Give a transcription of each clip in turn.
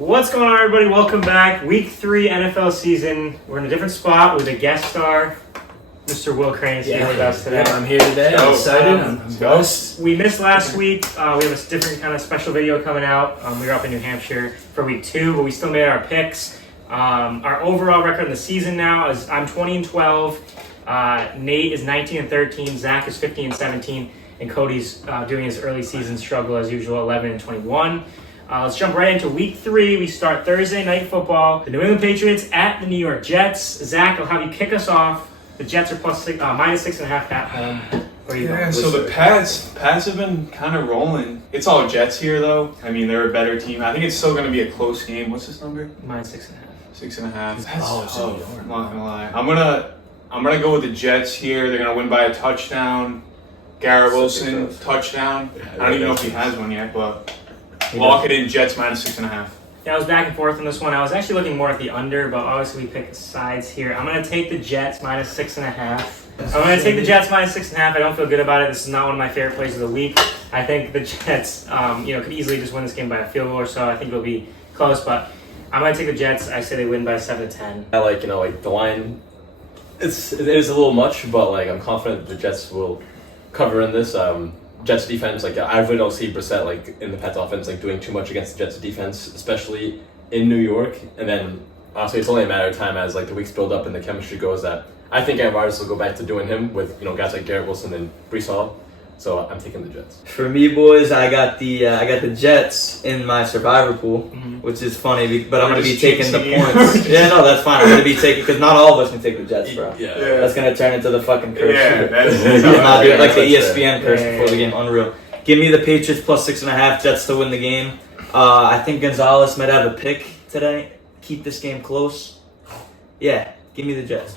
What's going on, everybody? Welcome back. Week 3 NFL season. We're in a different spot with a guest star. Mr. Will Crane is here with us today. I'm here today. I'm excited. I'm blessed. We missed last week. We have a different kind of special video coming out. We were up in New Hampshire for week 2, but we still made our picks. Our overall record in the season now is I'm 20-12. Nate is 19-13. Zach is 15-17. And Cody's doing his early season struggle as usual, 11-21. Let's jump right into week 3. We start Thursday night football. The New England Patriots at the New York Jets. Zach, I'll have you kick us off. The Jets are minus 6.5 at home. Where are you going? So the Pats have been kind of rolling. It's all Jets here, though. I mean, they're a better team. I think it's still going to be a close game. What's this number? Minus 6.5. 6.5. That's tough. I'm not gonna lie. I'm gonna go with the Jets here. They're gonna win by a touchdown. Garrett Wilson touchdown. I don't even know if he has one yet, but lock it in. Jets minus 6.5. Yeah, I was back and forth on this one. I was actually looking more at the under, but obviously we pick sides here. I'm going to take the Jets minus 6.5. I'm going to take the Jets minus 6.5. I don't feel good about it. This is not one of my favorite plays of the week. I think the Jets, could easily just win this game by a field goal or so. I think it'll be close, but I'm going to take the Jets. I say they win by 7-10. I like the line. It is a little much, but I'm confident the Jets will cover in this. Jets defense, I really don't see Brissett in the Pats offense doing too much against the Jets defense, especially in New York. And then honestly, it's only a matter of time as the weeks build up and the chemistry goes that I think Aaron Rodgers will go back to doing him with guys like Garrett Wilson and Breece Hall. So I'm taking the Jets. For me, boys, I got the Jets in my survivor pool, which is funny, but I'm going to be taking the points. Yeah, no, that's fine. I'm going to be taking because not all of us can take the Jets, bro. Yeah. That's going to turn into the fucking curse. Yeah, that's not do it like the ESPN curse before the game. Unreal. Give me the Patriots plus 6.5. Jets to win the game. I think Gonzalez might have a pick today. Keep this game close. Yeah, give me the Jets.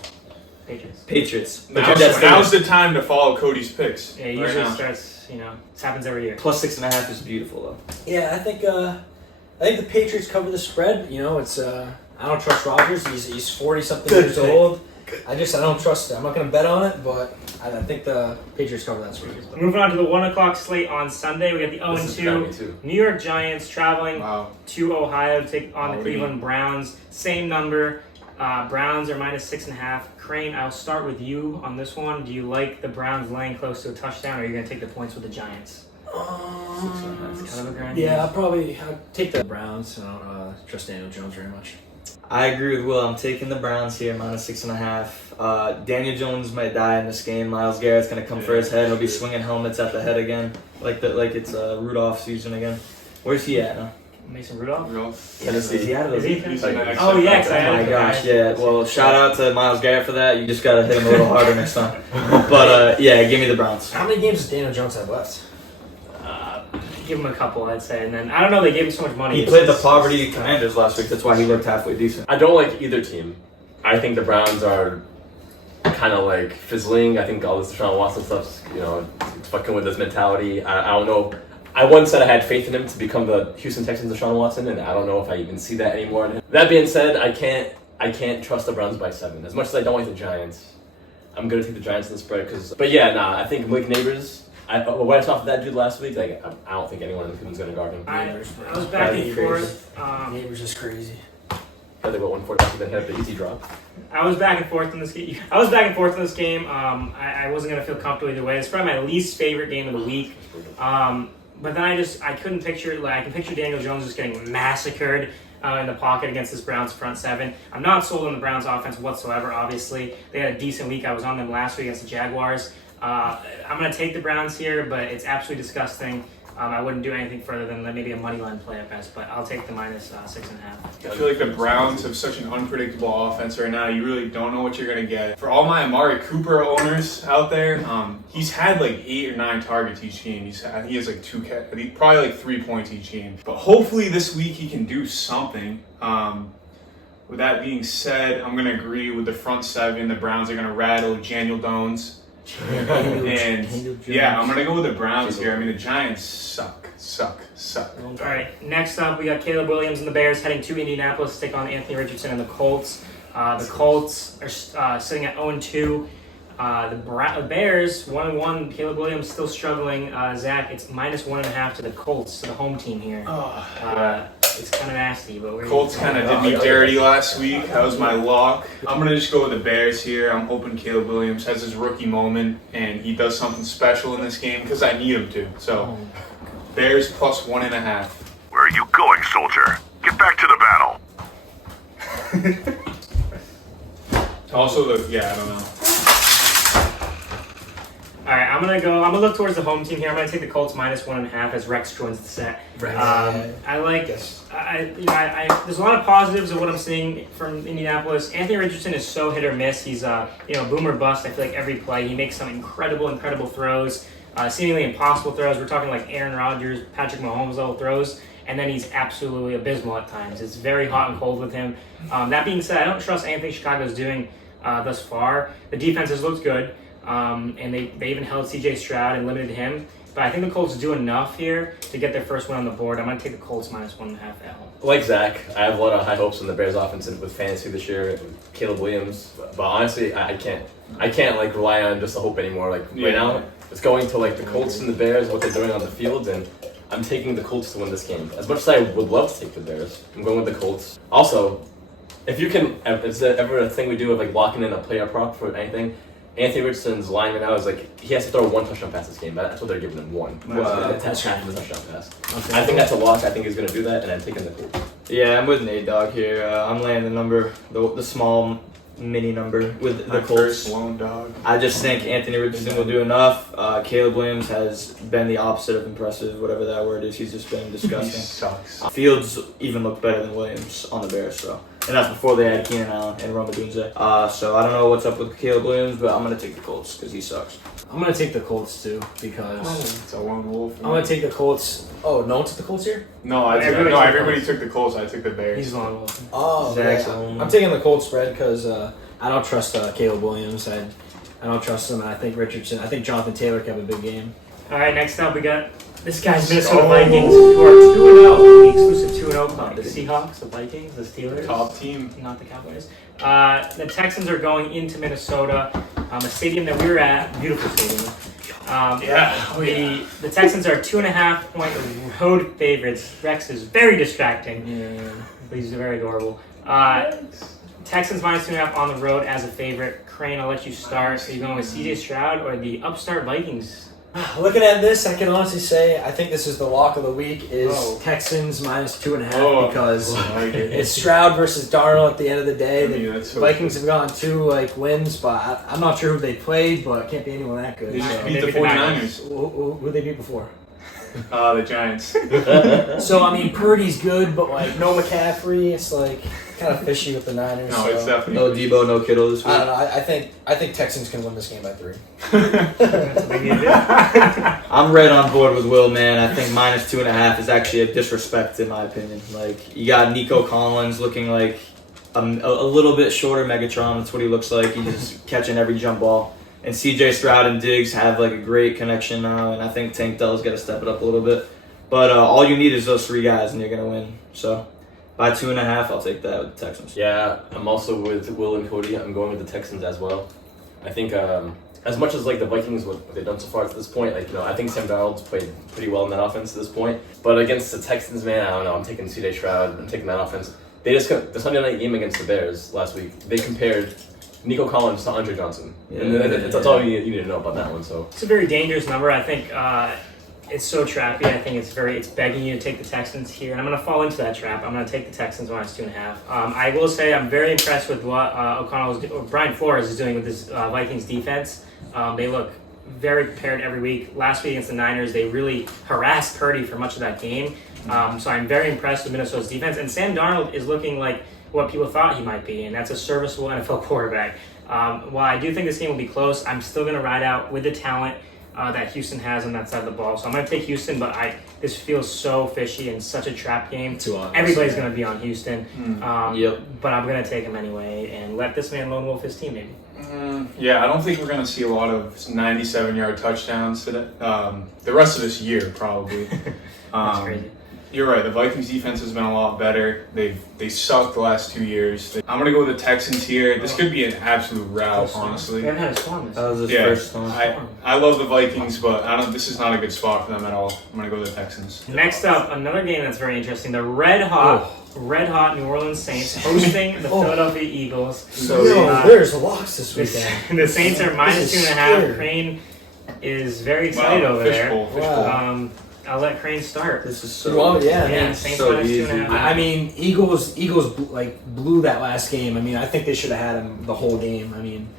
Patriots. Now's the time to follow Cody's picks. Yeah, he usually starts, it happens every year. Plus 6.5 is beautiful, though. Yeah, I think the Patriots cover the spread. It's I don't trust Rodgers. He's 40-something years old. I don't trust it. I'm not going to bet on it, but I think the Patriots cover that spread. Moving on to the 1 o'clock slate on Sunday, we got the 0-2 New York Giants traveling to Ohio to take on the Cleveland Browns. Same number. Browns are minus 6.5. Crane, I'll start with you on this one. Do you like the Browns laying close to a touchdown, or are you going to take the points with the Giants? I'll take the Browns. I don't trust Daniel Jones very much. I agree with Will. I'm taking the Browns here, minus 6.5. Daniel Jones might die in this game. Myles Garrett's going to come for his head. He'll be swinging helmets at the head again, like it's Rudolph season again. Where's he at now? Mason Rudolph? Tennessee. Is he out of the league? Oh, yes. Oh, my gosh, yeah. Well, shout out to Myles Garrett for that. You just got to hit him a little harder next time. But, give me the Browns. How many games does Daniel Jones have left? Give him a couple, I'd say. And then, I don't know, they gave him so much money. He played the Poverty Commanders last week. That's why he looked halfway decent. I don't like either team. I think the Browns are kind of fizzling. I think all this Deshaun Watson stuff's, fucking with his mentality. I don't know. I once said I had faith in him to become the Houston Texans Deshaun Watson, and I don't know if I even see that anymore. That being said, I can't trust the Browns by 7. As much as I don't like the Giants, I'm gonna take the Giants in the spread. I think Malik Neighbors. When I talked to that dude last week, I don't think anyone in the team's gonna guard him. I was back and forth. Neighbors is crazy. They got 140, then have the easy drop. I was back and forth in this game. I wasn't gonna feel comfortable either way. It's probably my least favorite game of the week. But then I couldn't picture I can picture Daniel Jones just getting massacred in the pocket against this Browns front 7. I'm not sold on the Browns offense whatsoever. Obviously, they had a decent week. I was on them last week against the Jaguars. I'm going to take the Browns here, but it's absolutely disgusting. I wouldn't do anything further than maybe a money line play at best, but I'll take the minus 6.5. I feel like the Browns have such an unpredictable offense right now. You really don't know what you're going to get. For all my Amari Cooper owners out there, he's had 8 or 9 targets each game. He has 2, probably 3 points each game. But hopefully this week he can do something. With that being said, I'm going to agree with the front 7. The Browns are going to rattle Daniel Jones. I'm going to go with the Browns here. I mean, the Giants suck. All right, next up, we got Caleb Williams and the Bears heading to Indianapolis to take on Anthony Richardson and the Colts. The Colts are sitting at 0-2. The Bears, 1-1. Caleb Williams still struggling. Zach, it's minus 1.5 to the Colts, to the home team here. It's kind of nasty, but we're Colts kind of did me dirty last week. That was my lock. I'm going to just go with the Bears here. I'm hoping Caleb Williams has his rookie moment and he does something special in this game because I need him to. So, Bears plus 1.5. Where are you going, soldier? Get back to the battle. Also, I don't know. All right, I'm gonna look towards the home team here. I'm gonna take the Colts minus 1.5 as Rex joins the set. I like. There's a lot of positives of what I'm seeing from Indianapolis. Anthony Richardson is so hit or miss. He's boom or bust. I feel like every play he makes some incredible throws, seemingly impossible throws. We're talking like Aaron Rodgers, Patrick Mahomes level throws, and then he's absolutely abysmal at times. It's very hot and cold with him. That being said, I don't trust anything Chicago's doing thus far. The defense has looked good. And they even held C.J. Stroud and limited him. But I think the Colts do enough here to get their first win on the board. I'm going to take the Colts minus 1.5 at home. Like Zach, I have a lot of high hopes in the Bears offense with fantasy this year with Caleb Williams. But honestly, I can't like rely on just the hope anymore. Like right now, it's going to like the Colts and the Bears, what they're doing on the field, and I'm taking the Colts to win this game. As much as I would love to take the Bears, I'm going with the Colts. Also, if it's ever a thing we do of like locking in a player prop for anything, Anthony Richardson's line right now is like he has to throw 1 touchdown pass this game. That's what they're giving him, 1. That's half of the touchdown pass. Okay. I think that's a lock. I think he's going to do that, and I'm taking the Colts. Yeah, I'm with Nate Dogg here. I'm laying the number, the small mini number with the Colts. First lone dog. I just think Anthony Richardson will do enough. Caleb Williams has been the opposite of impressive, whatever that word is. He's just been disgusting. He sucks. Fields even looked better than Williams on the Bears, so. And that's before they had Keenan Allen and Roma Dunze. So I don't know what's up with Caleb Williams, but I'm going to take the Colts because he sucks. I'm going to take the Colts too because It's a lone wolf. I'm going to take the Colts. Oh, no one took the Colts here? No, everybody took the Colts. I took the Bears. He's lone wolf. Oh, Zach's yeah. home. I'm taking the Colts spread because I don't trust Caleb Williams. I don't trust him, and I think Jonathan Taylor could have a big game. All right, next up we got this guy's Minnesota Vikings, who are 2-0, the exclusive 2-0 club. The Seahawks, the Vikings, the Steelers. Top team. Not the Cowboys. The Texans are going into Minnesota, a stadium that we were at, beautiful stadium. The Texans are 2.5-point road favorites. Rex is very distracting. Yeah. He's very adorable. Texans minus 2.5 on the road as a favorite. Crane, I'll let you start. Are you going with C.J. Stroud or the upstart Vikings? Looking at this, I can honestly say I think this is the lock of the week is Texans minus 2.5 because it's Stroud versus Darnold at the end of the day. The Vikings have gotten 2 wins, but I'm not sure who they played, but it can't be anyone that good. They just beat the 49ers. Who they beat before? The Giants. So, I mean, Purdy's good, but no McCaffrey. It's kind of fishy with the Niners. No, it's definitely no Debo, no Kittle this week. I don't know. I think Texans can win this game by 3. I'm right on board with Will, man. I think minus 2.5 is actually a disrespect in my opinion. You got Nico Collins looking like a little bit shorter Megatron. That's what he looks like. He's catching every jump ball. And C.J. Stroud and Diggs have a great connection now, and I think Tank Dell's got to step it up a little bit. But all you need is those 3 guys, and you're gonna win. So by 2.5, I'll take that with the Texans. Yeah, I'm also with Will and Cody. I'm going with the Texans as well. I think as much as the Vikings, what they've done so far to this point, I think Sam Darnold's played pretty well in that offense to this point. But against the Texans, man, I don't know. I'm taking C.J. Stroud. I'm taking that offense. They just got the Sunday night game against the Bears last week. They compared Nico Collins to Andre Johnson. That's all you need to know about that one. So it's a very dangerous number. I think it's so trappy. I think it's begging you to take the Texans here, and I'm going to fall into that trap. I'm going to take the Texans minus 2.5. I will say I'm very impressed with what Brian Flores is doing with this Vikings defense. They look very prepared every week. Last week against the Niners, they really harassed Purdy for much of that game. So I'm very impressed with Minnesota's defense, and Sam Darnold is looking like what people thought he might be, and that's a serviceable NFL quarterback. While I do think this game will be close, I'm still going to ride out with the talent that Houston has on that side of the ball. So I'm going to take Houston, but this feels so fishy and such a trap game. Everybody's going to be on Houston. But I'm going to take him anyway and let this man lone wolf his team maybe. Yeah, I don't think we're going to see a lot of 97-yard touchdowns today. The rest of this year, probably. That's crazy. You're right. The Vikings defense has been a lot better. They sucked the last 2 years. I'm gonna go with the Texans here. This could be an absolute rout, honestly. We haven't had a storm this That was his Yeah, first storm. I love the Vikings, but I don't. This is not a good spot for them at all. I'm gonna go with the Texans. Next up, another game that's very interesting. The red hot New Orleans Saints hosting the Philadelphia Eagles. So there's a loss this weekend. The Saints are minus This is 2.5. scary. Crane is very excited over there. Fishbowl. I'll let Crane start. This is so Well, yeah. Yeah, Saints so minus easy. 2.5. I mean, Eagles blew that last game. I mean, I think they should have had him the whole game. I mean,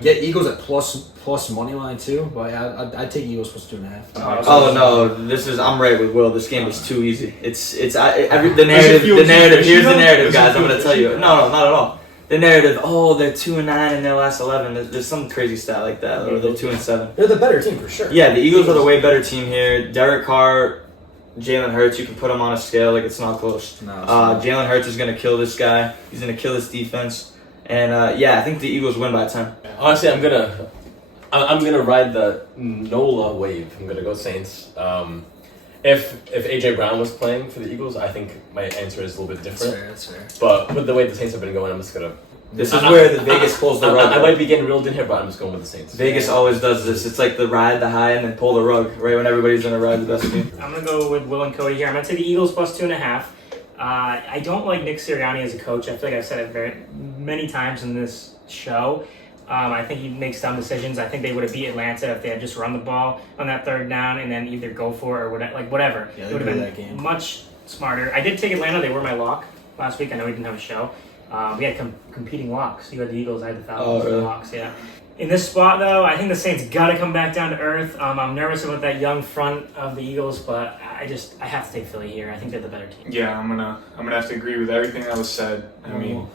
get Eagles at plus money line too, but I'd take Eagles plus 2.5. Oh no, I'm right with Will. This game is too easy. The narrative. Here's the narrative, guys. I'm gonna tell you. No, not at all. The narrative. Oh, they're 2-9 in their last 11. There's some crazy stat like that. Or they're 2-7. They're the better team for sure. Yeah, the Eagles are the way better team here. Derek Carr, Jalen Hurts. You can put them on a scale like it's not close. No, it's not. Jalen Hurts is gonna kill this guy. He's gonna kill this defense. And I think the Eagles win by 10. Honestly, I'm gonna ride the NOLA wave. I'm gonna go Saints. If AJ Brown was playing for the Eagles, I think my answer is a little bit different. That's fair. But with the way the Saints have been going, I'm just gonna. This is where the Vegas pulls the rug. I might be getting reeled in here, but I'm just going with the Saints. Vegas always does this. It's like the ride the high and then pull the rug right when everybody's gonna ride the best team. I'm gonna go with Will and Cody here. I'm gonna take the Eagles plus 2.5. I don't like Nick Sirianni as a coach. I feel like I've said it many times in this show. I think he makes dumb decisions. I think they would have beat Atlanta if they had just run the ball on that third down and then either go for it or whatever. Yeah, it they would have blew been that game. much smarter. I did take Atlanta. They were my lock last week. I know we didn't have a show. We had competing locks. You had the Eagles. I had the Falcons. Oh, really? Locks. Yeah. In this spot, though, I think the Saints got to come back down to earth. I'm nervous about that young front of the Eagles, but I have to take Philly here. I think they're the better team. Yeah, I'm gonna have to agree with everything that was said. I mean,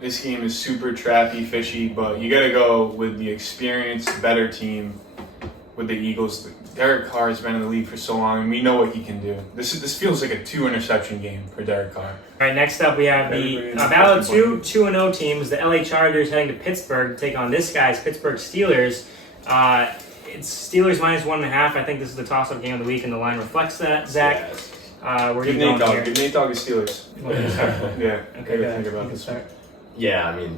this game is super trappy, fishy, but you gotta go with the experienced, better team with the Eagles. Derek Carr has been in the league for so long, and we know what he can do. This feels like a 2-interception game for Derek Carr. All right, next up we have the battle of two 2-0 teams. The LA Chargers heading to Pittsburgh to take on this guy's Pittsburgh Steelers. It's Steelers minus 1.5. I think this is the toss-up game of the week, and the line reflects that. Zach, we're Give going Nate Dogg. here. Give Nate Dogg the Steelers. Yeah, I Okay, gotta think about this. start. Yeah, I mean,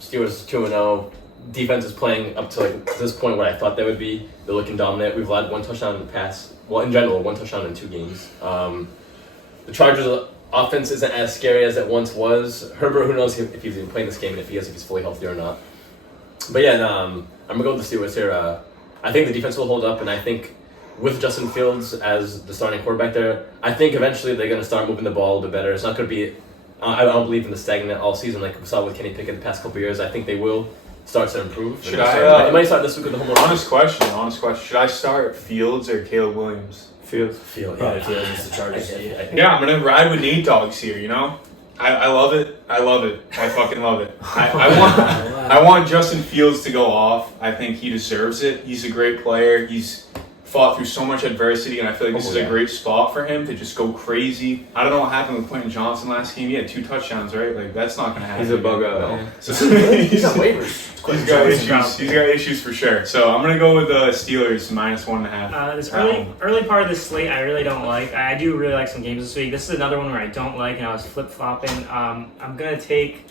Steelers 2-0. Defense is playing up to this point where I thought they would be. They're looking dominant. We've allowed one touchdown in the past. Well, in general, one touchdown in 2 games. The Chargers' offense isn't as scary as it once was. Herbert, who knows if he's even playing this game and if he's fully healthy or not. But yeah, I'm gonna go with the Steelers here. I think the defense will hold up, and I think with Justin Fields as the starting quarterback there, I think eventually they're gonna start moving the ball a little bit better. It's not gonna be. I don't believe in the stagnant all season like we saw with Kenny Pickett the past couple of years. I think they will start to improve. Should I? It might start this week with the home run. Honest question. Should I start Fields or Caleb Williams? Fields. Probably Fields is the Chargers. Yeah, I'm gonna ride with Nate Dogs here. I love it. I fucking love it. I want Justin Fields to go off. I think he deserves it. He's a great player. He's fought through so much adversity, and I feel like this is a great spot for him to just go crazy. I don't know what happened with Quentin Johnson last game. He had 2 touchdowns, right? Like, that's not gonna happen. He's a bug again. out. Yeah. So, He's on waivers. He's got issues. He's got issues for sure. So I'm gonna go with the Steelers minus 1.5. This early part of this slate, I really don't like. I do really like some games this week. This is another one where I don't like, and I was flip flopping. I'm gonna take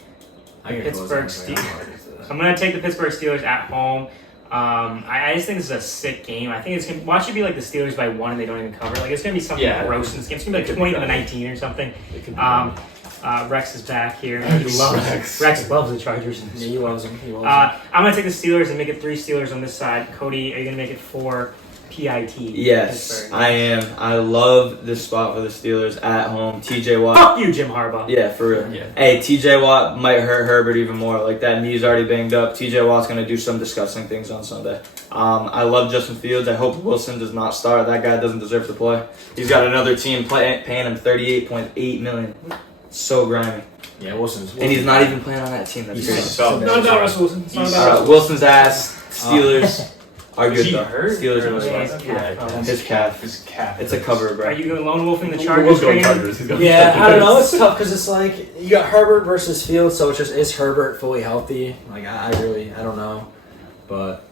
Pittsburgh Steelers. I'm gonna take the Pittsburgh Steelers at home. I just think this is a sick game. I think it's gonna watch it be like the Steelers by 1 and they don't even cover. Like it's gonna be something gross in this game. It's gonna be like 20-19 or something. Rex is back here. Rex loves the Chargers. Yeah, he loves them. I'm gonna take the Steelers and make it 3 Steelers on this side. Cody, are you gonna make it 4 PIT? Yes, Pittsburgh? I am. I love this spot for the Steelers at home. TJ Watt. Fuck you, Jim Harbaugh. Yeah, for real. Yeah. Hey, TJ Watt might hurt Herbert even more. Like that knee's already banged up. TJ Watt's gonna do some disgusting things on Sunday. I love Justin Fields. I hope Wilson does not start. That guy doesn't deserve to play. He's got another team paying him $38.8 million. So grimy. Yeah, Wilson's. And he's not even playing on that team. That's He's crazy. So Not about Russell Wilson. It's not about Russell. Wilson's ass. Steelers are Is good he though. hurt? Steelers are Yeah, good. he's calf. His calf. His calf. It's a cover, bro. Are you going lone wolfing the We'll Chargers? go with Green? Chargers. He's going Yeah, I don't know. Chargers. It's tough because it's like you got Herbert versus Fields, so it's just is Herbert fully healthy? Like I don't know, but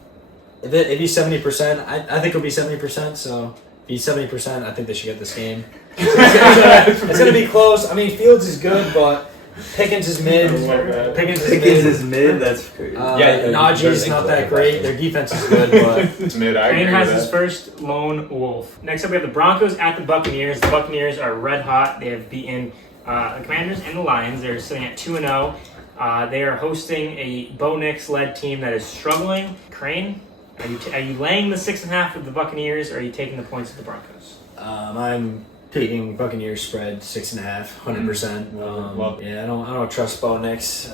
if he's 70%, I think it'll be 70%. So if be 70%. I think they should get this game. It's gonna be close. I mean, Fields is good, but Pickens is mid. Pickens is mid. That's crazy. Najee's not that great. Their defense is good, but It's mid. I Crane agree has with his that. first lone wolf. Next up, we have the Broncos at the Buccaneers. The Buccaneers are red hot. They have beaten the Commanders and the Lions. They're sitting at 2-0. They are hosting a Bo Nix-led team that is struggling. Crane, are you laying the 6.5 with the Buccaneers, or are you taking the points of the Broncos? I'm taking Buccaneers spread 6.5, 100%. I don't trust Bo Nix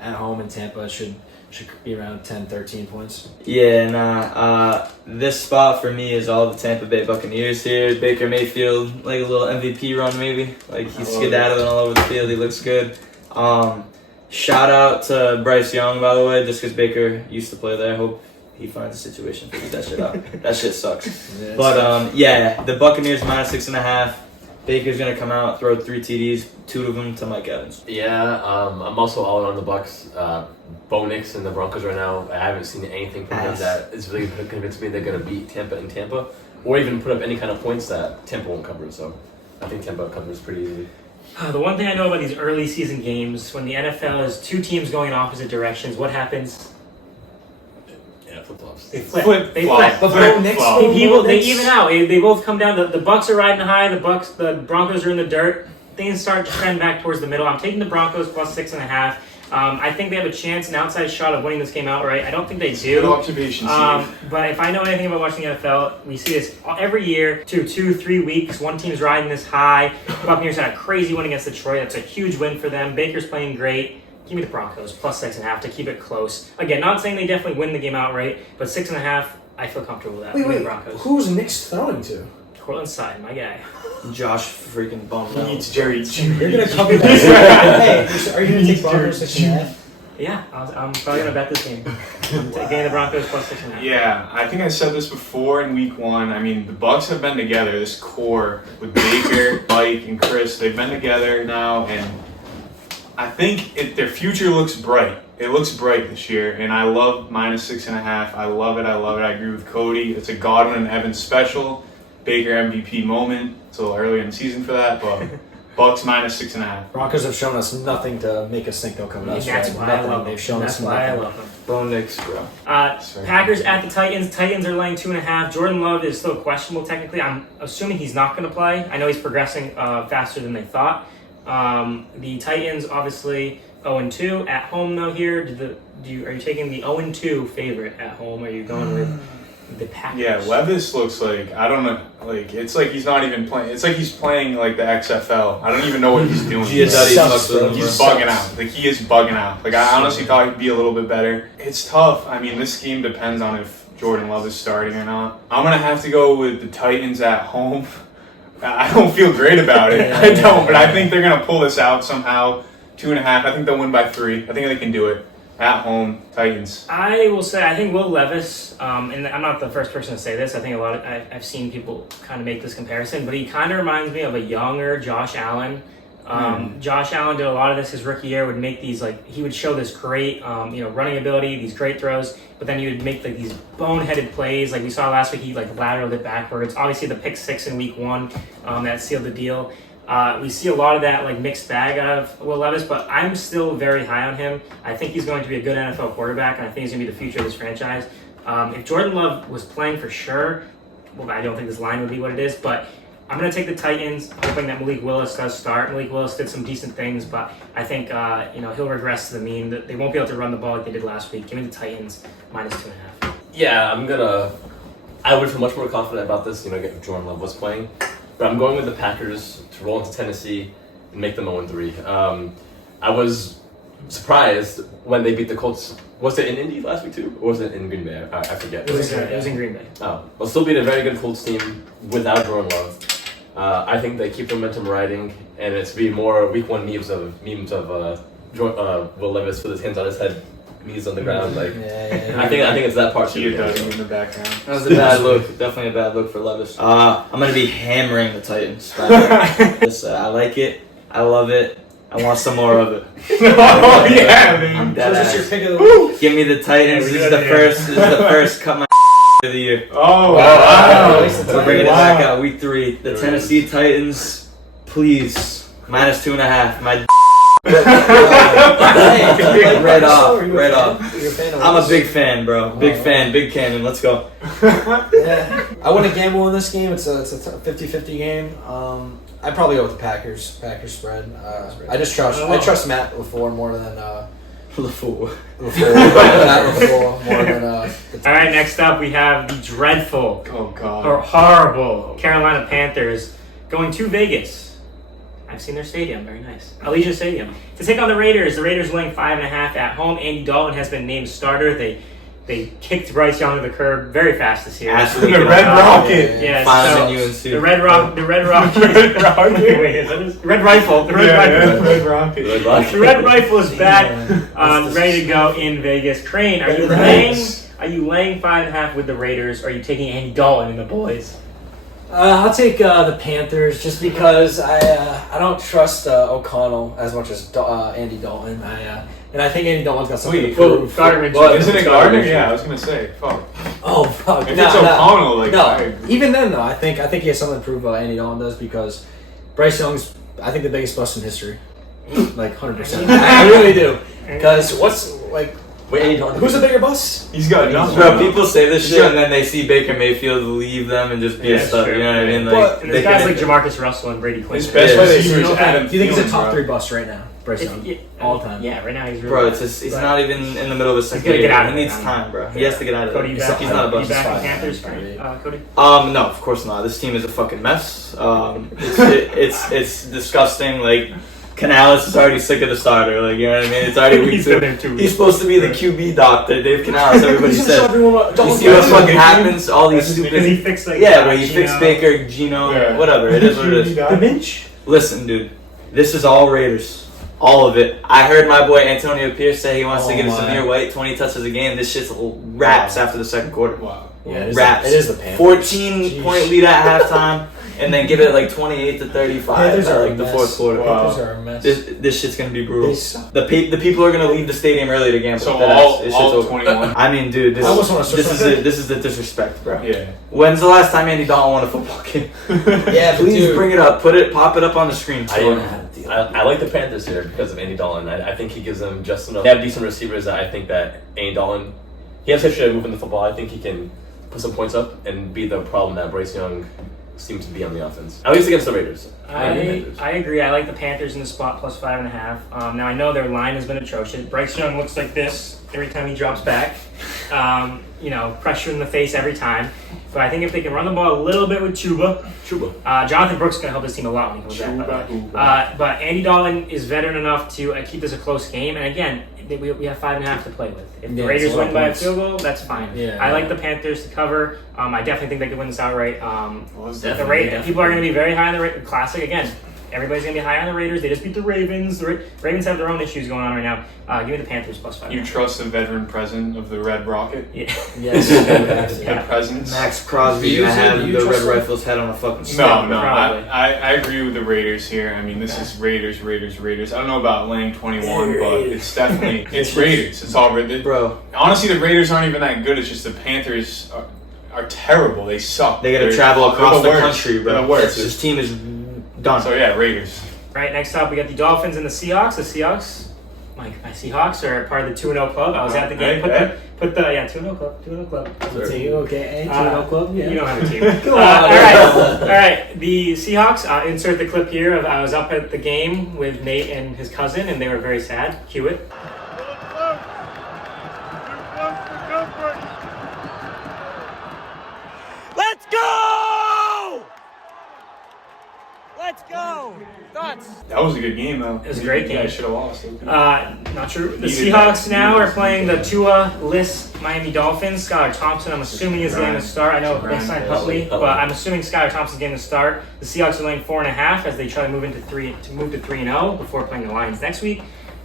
at home in Tampa. It should be around 10, 13 points. Yeah, nah. This spot for me is all the Tampa Bay Buccaneers here. Baker Mayfield, like a little MVP run maybe. Like he's skedaddling all over the field. He looks good. Shout out to Bryce Young, by the way, just because Baker used to play there. I hope he finds a situation, figures that shit out. That shit sucks. But the Buccaneers minus 6.5. Baker's gonna come out, throw 3 TDs, 2 of them to Mike Evans. Yeah, I'm also all in on the Bucks. Bo Nix and the Broncos right now. I haven't seen anything from them that is really convinced me they're gonna beat Tampa in Tampa, or even put up any kind of points that Tampa won't cover. So I think Tampa covers pretty easily. The one thing I know about these early season games, when the NFL is 2 teams going in opposite directions, what happens? Yeah, flip-flops. They flip. They Flip-flop. flip. But Bo Nix, They even out. They both come down. The Bucks are riding high. The Broncos are in the dirt. Things start to trend back towards the middle. I'm taking the Broncos plus 6.5. I think they have a chance, an outside shot of winning this game outright. I don't think they Good do. observation, Steve. But if I know anything about watching the NFL, we see this every year, 2-3 weeks. One team's riding this high. The Buccaneers had a crazy win against Detroit. That's a huge win for them. Baker's playing great. Give me the Broncos plus 6.5 to keep it close. Again, not saying they definitely win the game outright, but 6.5, I feel comfortable with that. Give me the Broncos. Who's Nix throwing to? Cortland Sutton, my guy. Josh freaking bummed He out. needs Jerry You're gonna cover that. Hey, are you gonna take Broncos 6.5? Yeah, I'm probably gonna bet this game. I'm taking the Broncos plus 6.5. Yeah, I think I said this before in week 1. I mean, the Bucks have been together. This core with Baker, Mike, and Chris, they've been together now, and I think their future looks bright. It looks bright this year, and I love minus 6.5. I love it. I agree with Cody. It's a Godwin and Evans special. Baker MVP moment. It's a little early in the season for that, but Bucks minus 6.5. Broncos have shown us nothing to make us think they'll come out. That's why I love them. They've shown That's us why I nothing. love them. Bo Nix, bro. Packers at the Titans. Titans are laying 2.5. Jordan Love is still questionable technically. I'm assuming he's not going to play. I know he's progressing faster than they thought. The Titans obviously 0-2 at home though. Here, are you taking the 0-2 favorite at home? Or are you going with the Packers? Yeah, Levis looks like, I don't know, like, it's like he's not even playing. It's like he's playing like the XFL. I don't even know what he's doing. Giudice sucks, fucks with bro. him, He's bro. bugging out. Like, he is bugging out. Like, I honestly thought he'd be a little bit better. It's tough. I mean, this game depends on if Jordan Love is starting or not. I'm going to have to go with the Titans at home. I don't feel great about it. I don't, but I think they're going to pull this out somehow. 2.5. I think they'll win by 3. I think they can do it. At home, Titans. I will say, I think Will Levis, and I'm not the first person to say this, I think I've seen people kind of make this comparison, but he kind of reminds me of a younger Josh Allen. Josh Allen did a lot of this his rookie year, would make these, like, he would show this great, running ability, these great throws, but then he would make, like, these boneheaded plays. Like we saw last week, he, like, lateraled it backwards. Obviously, the pick 6 in week 1, that sealed the deal. We see a lot of that like mixed bag out of Will Levis, but I'm still very high on him. I think he's going to be a good NFL quarterback, and I think he's going to be the future of this franchise. If Jordan Love was playing for sure, well, I don't think this line would be what it is, but I'm going to take the Titans, hoping that Malik Willis does start. Malik Willis did some decent things, but I think he'll regress to the mean. They won't be able to run the ball like they did last week. Give me the Titans minus 2.5. Yeah, I would feel much more confident about this, if Jordan Love was playing. But I'm going with the Packers to roll into Tennessee and make them 0-3. I was surprised when they beat the Colts. Was it in Indy last week too? Or was it in Green Bay? I forget. It was in Green Bay. Oh, they'll still beat a very good Colts team without Jordan Love. I think they keep the momentum riding, and it's be more week 1 memes of Will Levis with his hands on his head, knees on the ground. Like I think it's that part too. You're ducking in the background. That was a bad look. Definitely a bad look for Levis. I'm going to be hammering the Titans. I like it. I love it. I want some more of it. Oh, yeah, man. I'm dead So is this ass. your pick of the week? Give me the Titans. Yeah, This is we're the good here. first cut my of the year. Oh, wow. We're bringing it Wow. back out week 3. The Tennessee Titans, please, -2.5. My Right off. You're a fan of I'm a this? big fan, bro. Big fan, big cannon. Let's go. Yeah. I wouldn't gamble in this game. It's a 50-50 game. I'd probably go with the Packers. Packers spread. I trust Matt LaFleur more than LaFleur. Matt LaFleur more than All right, next up we have the dreadful Oh God. or horrible Carolina Panthers going to Vegas. I've seen their stadium, very nice. Allegiant Stadium. To take on the Raiders. The Raiders winning 5.5 at home. Andy Dalton has been named starter. They kicked Bryce Young to the curb very fast this year. Absolutely. The Red Rocket. Yeah, Final so UNC. the Red Rocket. Red Rocket. Wait, is that his? Red Rifle. The Red Rifle. Red Rocket. The Red Rifle is back, Yeah. ready to go in Vegas. Crane, are you laying 5.5 with the Raiders? Or are you taking Andy Dalton and the boys? I'll take the Panthers just because I don't trust O'Connell as much as Andy Dalton. And I think Andy Dalton's got something to prove. Gardner Isn't it Gardner? Yeah, I was gonna say. Fuck. Oh fuck! If it's O'Connell, like I no. agree. Even then though, I think he has something to prove. Andy Dalton does because Bryce Young's I think the biggest bust in history, like 100%. I really do. Because Wait, Andy Dalton. who's a bigger bust? He's got nothing. Bro, people say this shit and then they see Baker Mayfield leave them and just be a Yeah, stud. sure. You know what I mean? But- Like, And there's guys like Jamarcus Russell and Brady Quinn. His best Yeah. play this Do year you is think Adam he's a Thielen, top bro. 3 bust right now? Bryce Young, all time. Yeah, right now he's really Bro, bad. he's But not even in the middle of his second gotta year. get out of He it, needs man. time, bro. He has to get out of Cody, it. you He's back? not a You bust. back in fine. Panthers, Fine. Cody? No, of course not. This team is a fucking mess. It's disgusting. Like, Canales is already sick of the starter. Like, you know what I mean? It's already week He's 2. been there 2 He's weeks. supposed to be the QB doctor, Dave Canales. Everybody He's said. everyone. You see what fucking happens? All these Because he stupid. fixed like Yeah, where you Gino. fix Baker, Gino, Yeah. whatever. It is what it is. The Minch. Listen, dude, this is all Raiders. All of it. I heard my boy Antonio Pierce say he wants to give my. Zamir White 20 touches a game. This shit's wraps after the second quarter. Wow. Yeah, it is, Wraps. it is the Panthers. 14-point lead at halftime, and then give it like 28-35 Panthers by are a like the mess. fourth quarter. Wow. Panthers are a mess. This shit's gonna be brutal. They suck. The people are gonna leave the stadium early to gamble. So That's- all this shit's over. 21. I mean, dude, this I almost wanna switch is my pick. this is the disrespect, bro. Yeah. When's the last time Andy Dalton won a football game? Yeah, but Please dude, bring it up. Pop it up on the screen. I like the Panthers here because of Andy Dalton. I think he gives them just enough. They have decent receivers. I think that Andy Dalton, he has history of moving the football. I think he can put some points up and be the problem that Bryce Young seems to be on the offense. At least against the Raiders. I agree. I like the Panthers in the spot plus 5.5. Now I know their line has been atrocious. Bryce Young looks like this every time he drops back. Pressure in the face every time. But I think if they can run the ball a little bit with Chuba, Jonathan Brooks is going to help this team a lot when he comes back. by the way. But Andy Dalton is veteran enough to keep this a close game. And again, we have 5.5 to play with. If the Yeah, Raiders it's a lot win by a points. field goal, that's fine. Yeah, I like yeah. the Panthers to cover. I definitely think they could win this outright. The Definitely. People are going to be very high on the Classic again. Everybody's going to be high on the Raiders. They just beat the Ravens. The Ravens have their own issues going on right now. Give me the Panthers plus 5. You trust the veteran president of the Red Rocket? Yeah. Yes. Yeah. The presence? Max Crosby You gonna have said you the Red trust him? Rifle's head on a fucking stick. No, Probably. I agree with the Raiders here. I mean, this is Raiders. I don't know about laying 21, but it's definitely it's Raiders. It's all Raiders. Bro, Honestly, the Raiders aren't even that good. It's just the Panthers are terrible. They suck. they gotta They're- travel they're across the worst. country, bro. They're the worst. This team is done. So yeah, Raiders. Right, next up, we got the Dolphins and the Seahawks. The Seahawks, my Seahawks are part of the 2-0 club. I was at the game. Put the 2-0 club. 2-0 club. Okay, club. Yeah. You don't have a team. Come on. All right. The Seahawks. Insert the clip here of I was up at the game with Nate and his cousin, and they were very sad. Cue it. Let's go! Let's go! Thoughts? That was a good game though. It was a great You game. guys should have lost. Not true. The Needed Seahawks that. now are playing the Tua-less Miami Dolphins. Skylar Thompson, I'm assuming, is getting the start. I know they signed Huntley, but I'm assuming Skylar Thompson's getting the start. The Seahawks are laying 4.5 as they try to move to 3-0 before playing the Lions next week.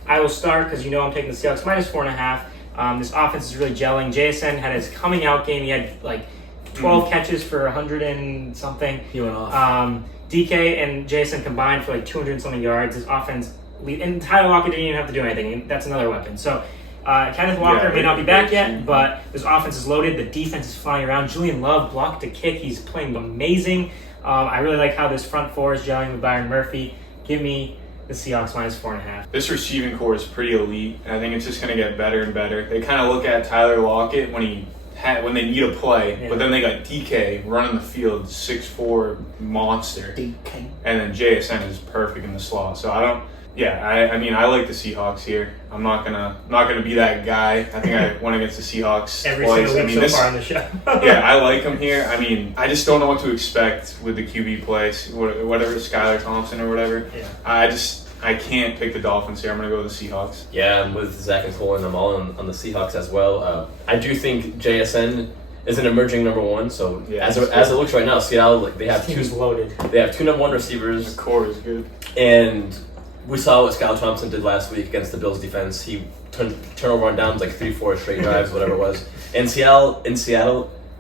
I will start because I'm taking the Seahawks minus 4.5. This offense is really gelling. JSN had his coming out game. He had like 12 catches for 100 and something. He went off. DK and Jason combined for like 200 and something yards. His offense, and Tyler Lockett didn't even have to do anything. That's another weapon. So Kenneth Walker Yeah, may not be back yeah. yet, but this offense is loaded. The defense is flying around. Julian Love blocked a kick. He's playing amazing. I really like how this front four is gelling with Byron Murphy. Give me the Seahawks minus 4.5. This receiving core is pretty elite. I think it's just going to get better and better. They kind of look at Tyler Lockett when they need a play, but then they got DK running the field, 6'4" monster, DK. and then JSN is perfect in the slot. So I mean, I like the Seahawks here. I'm not gonna be that guy. I think I went against the Seahawks Every twice. single I week mean, so far on the show. yeah, I like him here. I mean, I just don't know what to expect with the QB play, whatever, Skylar Thompson or whatever. Yeah. I can't pick the Dolphins here. I'm going to go with the Seahawks. Yeah, I'm with Zach and Cole, and I'm all on the Seahawks as well. I do think JSN is an emerging number one. So Yeah, as it looks right now, Seattle they have This team's loaded. They have two number one The receivers, core is good. and we saw what Skylar Thompson did last week against the Bills defense. He turned turnover on downs like 3-4 straight drives, whatever it was. In Seattle,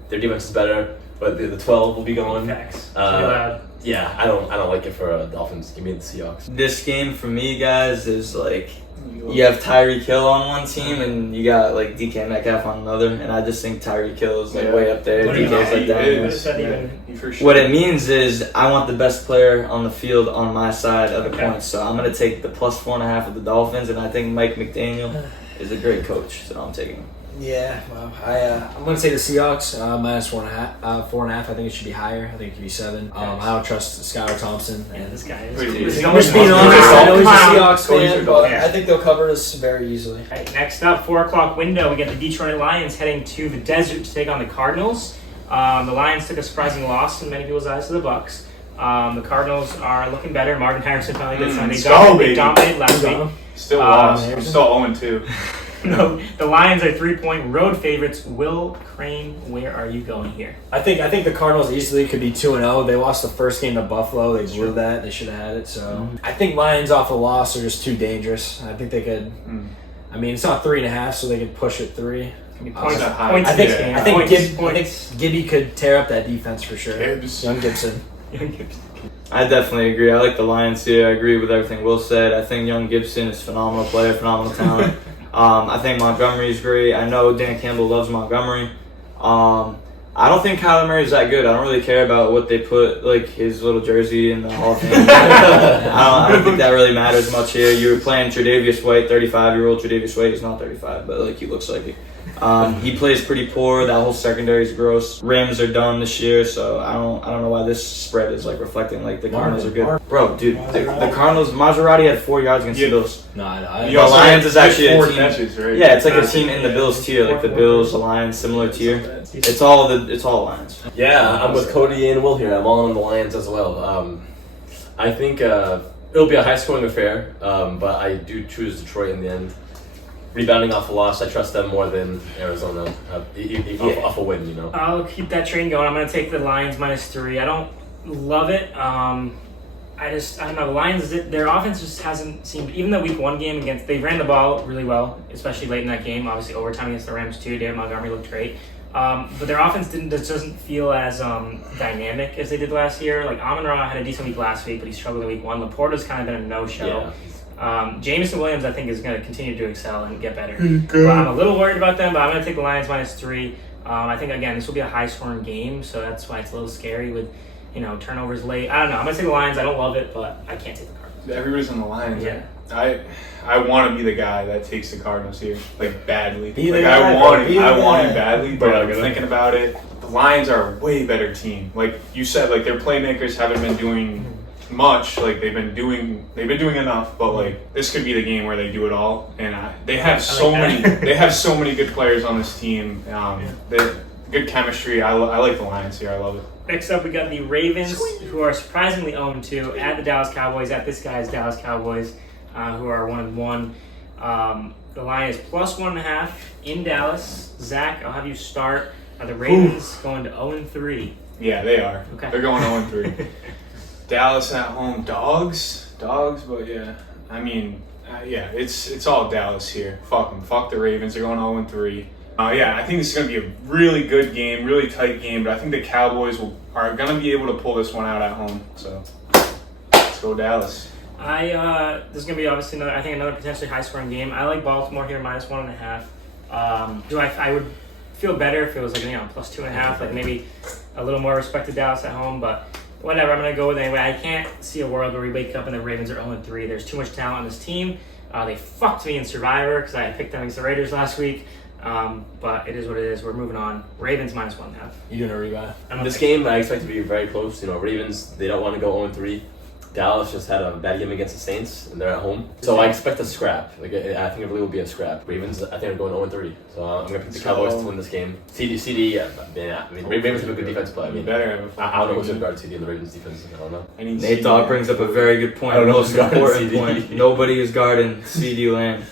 their defense is better, but the 12 will be going. Facts. Too loud. Yeah, I don't like it for Dolphins. Give me the Seahawks. This game for me, guys, is like you have Tyreek Hill on one team and you got like DK Metcalf on another, and I just think Tyreek Hill is like way up there. What do you DK's mean? like down He there. What does that even- For sure. What it means is I want the best player on the field on my side of the Okay. points. So I'm going to take the plus 4.5 of the Dolphins, and I think Mike McDaniel is a great coach, so I'm taking him. Yeah, well, I'm going to say the Seahawks minus 4.5. I think it should be higher. I think it could be 7. I don't trust Skylar Thompson. Yeah, this guy is. Wait, This is I'm I'm just being Come honest. I know he's a on. Seahawks Cody's fan, a but yeah. I think they'll cover this very easily. Right, next up, 4 o'clock window, we get the Detroit Lions heading to the desert to take on the Cardinals. The Lions took a surprising loss in many people's eyes to the Bucs. The Cardinals are looking better. Marvin Harrison finally did something. They baby. dominated last week. Still lost. I'm Harrison? still 0-2. No, the Lions are 3-point road favorites. Will Crane, where are you going here? I think the Cardinals easily could be 2-0. They lost the first game to Buffalo. They blew that. They should have had it. So I think Lions off a loss are just too dangerous. I think they could. I mean, it's not 3.5, so they could push it 3. Points, not high. points I in think this game. I think Points. Gibby could tear up that defense for sure. Gibbs. Young Gibson. I definitely agree. I like the Lions here. I agree with everything Will said. I think young Gibson is a phenomenal player, phenomenal talent. I think Montgomery's great. I know Dan Campbell loves Montgomery. I don't think Kyler Murray's that good. I don't really care about what they put, like his little jersey in the Hall of Fame. I don't think that really matters much here. You're playing Tre'Davious White, 35-year-old Tre'Davious White. He's not 35, but like he looks like it. He plays pretty poor. That whole secondary is gross. Rams are done this year, so I don't know why this spread is like reflecting like the Cardinals are good. Bro, dude, the Cardinals, Maserati had 4 yards against the Bills. No, I He The also Lions had is actually a 4 team. catches, right? Yeah, it's like a team in the Bills tier, like the Bills, the Lions, similar tier. It's all Lions. Yeah, I'm with Cody and Will here. I'm all on the Lions as well. I think it'll be a high-scoring affair, but I do choose Detroit in the end. Rebounding off a loss, I trust them more than Arizona off a win, you know. I'll keep that train going. I'm going to take the Lions minus 3. I don't love it. I don't know. The Lions, their offense just hasn't seemed, even the week 1 game against, they ran the ball really well, especially late in that game. Obviously, overtime against the Rams too. David Montgomery looked great. But their offense doesn't feel as dynamic as they did last year. Like Amon-Ra had a decent week last week, but he struggled in week 1. Laporta's kind of been a no-show. Yeah. Jameson Williams, I think, is going to continue to excel and get better. But I'm a little worried about them, but I'm going to take the Lions minus 3. I think, again, this will be a high-scoring game, so that's why it's a little scary with, turnovers late. I don't know. I'm going to take the Lions. I don't love it, but I can't take the Cardinals. Everybody's on the Lions. Yeah. I want to be the guy that takes the Cardinals here, like badly. Be the Like guy, I bro. want Be it. the I want guy. it badly, but Yeah, I'm good. thinking about it. The Lions are a way better team. Like you said, like their playmakers haven't been doing much. Like they've been doing enough, but like this could be the game where they do it all. And they have so like many. They have so many good players on this team. They good chemistry. I like the Lions here. I love it. Next up, we got the Ravens, who are surprisingly 0-2 at the Dallas Cowboys, at this guy's Dallas Cowboys, who are 1-1. The line is plus 1.5 in Dallas. Zach, I'll have you start. Are the Ravens going to 0-3? Yeah, they are. Okay. They're going 0-3. Dallas at home, dogs, but yeah. I mean, yeah, it's all Dallas here. Fuck them. Fuck the Ravens. They're going 0-3. Yeah, I think this is going to be a really good game, really tight game, but I think the Cowboys are going to be able to pull this one out at home. So, let's go Dallas. This is gonna be obviously another potentially high scoring game. I like Baltimore here -1.5. I would feel better if it was like plus 2.5, like maybe a little more respect to Dallas at home, but whatever. I'm gonna go with it anyway. I can't see a world where we wake up and the Ravens are 0-3. There's too much talent on this team. They fucked me in Survivor because I picked them against the Raiders last week. But it is what it is. We're moving on. Ravens -1.5. You doing a rebuy? This game I expect to be very close. Ravens, they don't want to go 0-3. Dallas just had a bad game against the Saints, and they're at home. So I expect a scrap. I think it really will be a scrap. Ravens, I think, are going 0-3. So I'm going to pick the Cowboys to win this game. CD, Ravens have a good defense, but I don't know who's going to guard CD in the Ravens defense. I don't know. Nate Dogg brings up a very good point. I don't know Most who's guarding important CD. point. Nobody is guarding CD Lamb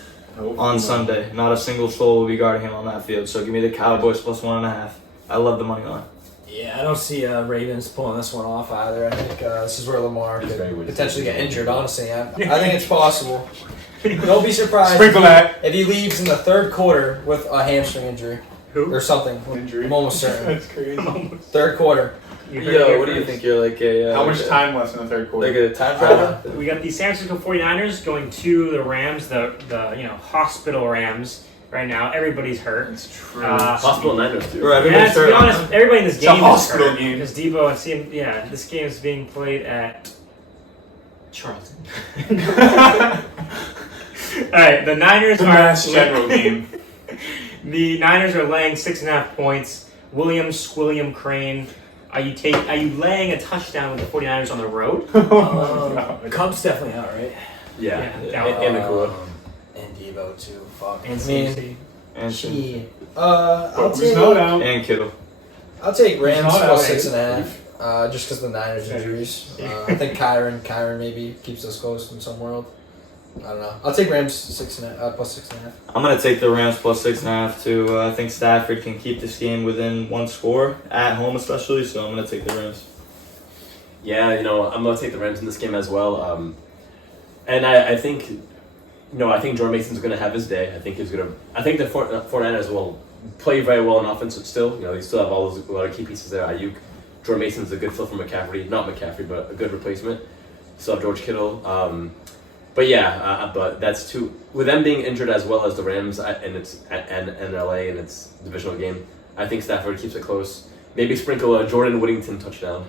on Sunday. Not a single soul will be guarding him on that field. So give me the Cowboys +1.5. I love the money line. Yeah, I don't see Ravens pulling this one off either. I think this is where Lamar could potentially get injured, honestly. I think it's possible. Don't be surprised Sprinkle that. if he leaves in the third quarter with a hamstring injury. Who? Or something. Injury. I'm almost certain. That's crazy. Third quarter. Yo, what do you think? You're like a... How much time left in the third quarter? Like a time traveler? We got the San Francisco 49ers going to the Rams, the hospital Rams. Right now, everybody's hurt. It's true. Hospital Niners, too. Right, Yeah, to be honest, everybody in this game is hospital hurt. game. Because Debo and CM, this game is being played at Charlton. All right, the Niners The are Mass General game. The Niners are laying 6.5 points. William Crane. Are you laying a touchdown with the 49ers on the road? Cubs definitely out, right? Yeah. And the Kula. And Devo too. Fuck. And I mean, CMC. And gee. But I'll who's not take. out? And Kittle. I'll take Rams not out, +6.5. Just because the Niners injuries. I think Kyron maybe keeps us close in some world. I don't know. I'll take Rams +6.5. I'm going to take the Rams +6.5 too. I think Stafford can keep this game within one score, at home especially, so I'm going to take the Rams. Yeah, I'm going to take the Rams in this game as well. And I think, I think Jordan Mason's going to have his day. I think the 49ers will play very well on offense still. They still have a lot of key pieces there. Ayuk, Jordan Mason's a good fill for McCaffrey. Not McCaffrey, but a good replacement. Still have George Kittle. But that's two. With them being injured as well as the Rams and LA and its divisional game, I think Stafford keeps it close. Maybe sprinkle a Jordan Whittington touchdown.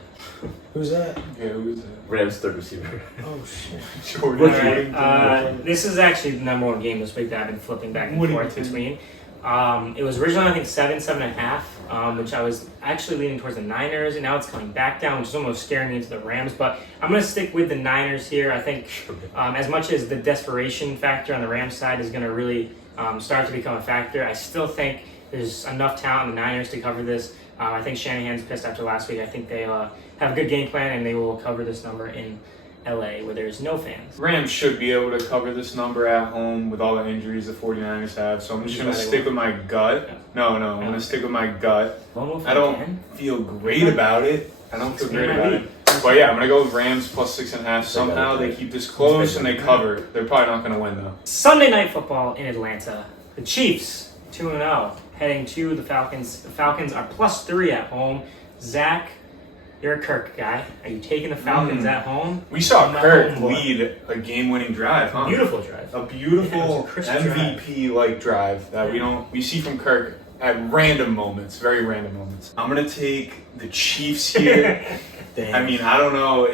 Who's that? Yeah, who is that? Rams third receiver. Oh shit. Jordan. This is actually the number one game this week that I've been flipping back and forth between. It was originally, I think, 7.5, which I was actually leaning towards the Niners, and now it's coming back down, which is almost scaring me into the Rams. But I'm going to stick with the Niners here. I think as much as the desperation factor on the Rams side is going to really start to become a factor, I still think there's enough talent in the Niners to cover this. I think Shanahan's pissed after last week. I think they have a good game plan, and they will cover this number in LA where there's no fans. Rams should be able to cover this number at home with all the injuries the 49ers have, so I'm just going to stick with my gut. No, I'm going to stick with my gut. I don't feel great about it. But yeah, I'm going to go with Rams +6.5. Somehow they keep this close and they cover. They're probably not going to win, though. Sunday Night Football in Atlanta. The Chiefs, 2-0, heading to the Falcons. The Falcons are +3 at home. Zach, you're a Kirk guy. Are you taking the Falcons at home? We saw Kirk lead a game-winning drive, huh? Beautiful drive. A beautiful MVP-like drive that we see from Kirk at random moments, very random moments. I'm gonna take the Chiefs here. I mean, I don't know.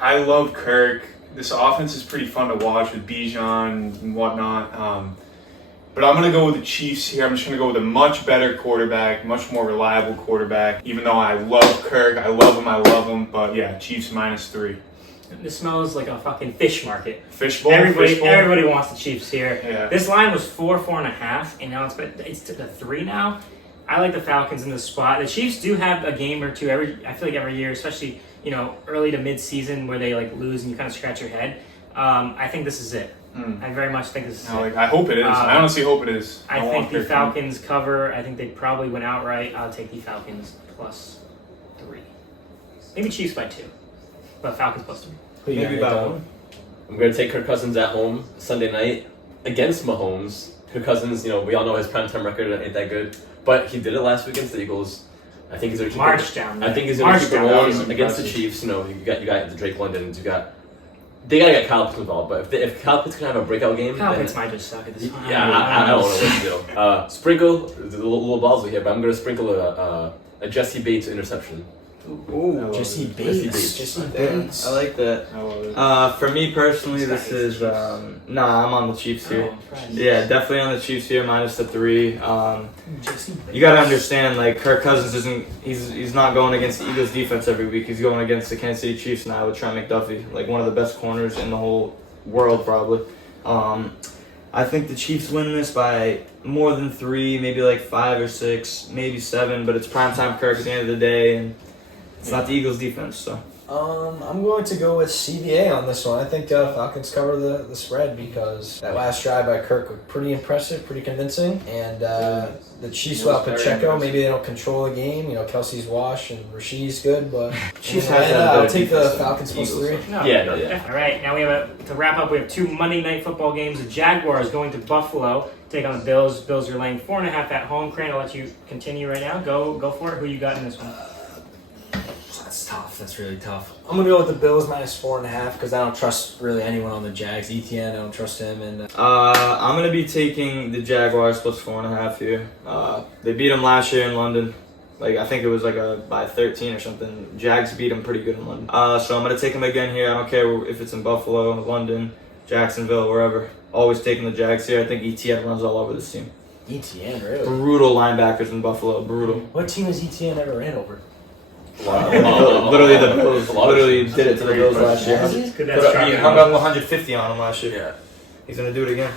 I love Kirk. This offense is pretty fun to watch with Bijan and whatnot. But I'm going to go with the Chiefs here. I'm just going to go with a much better quarterback, much more reliable quarterback. Even though I love Kirk, I love him. But yeah, Chiefs -3. This smells like a fucking fish market. Fishbowl. Everybody wants the Chiefs here. Yeah. This line was 4.5, and now it's to the 3 now. I like the Falcons in this spot. The Chiefs do have a game or two I feel like every year, especially early to mid-season where they lose and you kind of scratch your head. I think this is it. I very much think this is it. I hope it is. I honestly hope it is. I think the Falcons cover. I think they probably went outright. I'll take the Falcons +3. Maybe Chiefs by 2, but Falcons +3. Maybe by 1. I'm going to take Kirk Cousins at home Sunday night against Mahomes. Kirk Cousins, we all know his primetime record ain't that good, but he did it last week against the Eagles. I think he's going to march down. I think he's going to keep it rolling against the Chiefs. You got the Drake Londons, you got they gotta get Kyle Pitts involved. But if Kyle Pitts can have a breakout game, Kyle then Pitts might just suck at this point. yeah, I don't know what to do. Sprinkle the little ballsy here, but I'm gonna sprinkle a Jesse Bates interception. Ooh, Jesse Bates. Bates. Jesse damn, Bates. I like that. I love it. For me personally, this is nah. I'm on the Chiefs here. surprised. Yeah, definitely on the Chiefs here, minus the 3. Jesse Bates. You gotta understand, like Kirk Cousins isn't. He's not going against the Eagles defense every week. He's going against the Kansas City Chiefs now with Trent McDuffie, like one of the best corners in the whole world, probably. I think the Chiefs win this by more than 3, maybe like 5 or 6, maybe 7. But it's primetime Kirk at the end of the day, and it's not the Eagles defense, so. I'm going to go with CBA on this one. I think Falcons cover the spread because that last drive by Kirk was pretty impressive, pretty convincing. And the Chiefs without Pacheco, maybe they don't control the game. You know, Kelsey's washed and Rasheed's good, but Chiefs anyway, have that I'll better take the defense than Falcons plus Eagles. 3. No, Yeah, no, All right, now we have to wrap up. We have 2 Monday night football games. The Jaguars going to Buffalo, take on the Bills. Bills are laying 4.5 at home. Crane, I'll let you continue right now. Go for it. Who you got in this one? That's tough. That's really tough. I'm gonna go with the Bills minus 4.5 because I don't trust really anyone on the Jags. ETN, I don't trust him, and I'm gonna be taking the Jaguars plus 4.5 here. They beat them last year in London. Like I think it was by 13 or something. Jags beat them pretty good in London. So I'm gonna take them again here. I don't care if it's in Buffalo, London, Jacksonville, wherever. Always taking the Jags here. I think ETN runs all over this team. ETN really. Brutal linebackers in Buffalo. Brutal. What team has ETN ever ran over? Literally the Bills. Literally did it to the Bills last year. Good, He hung up 150 on them last year. Yeah. He's gonna do it again.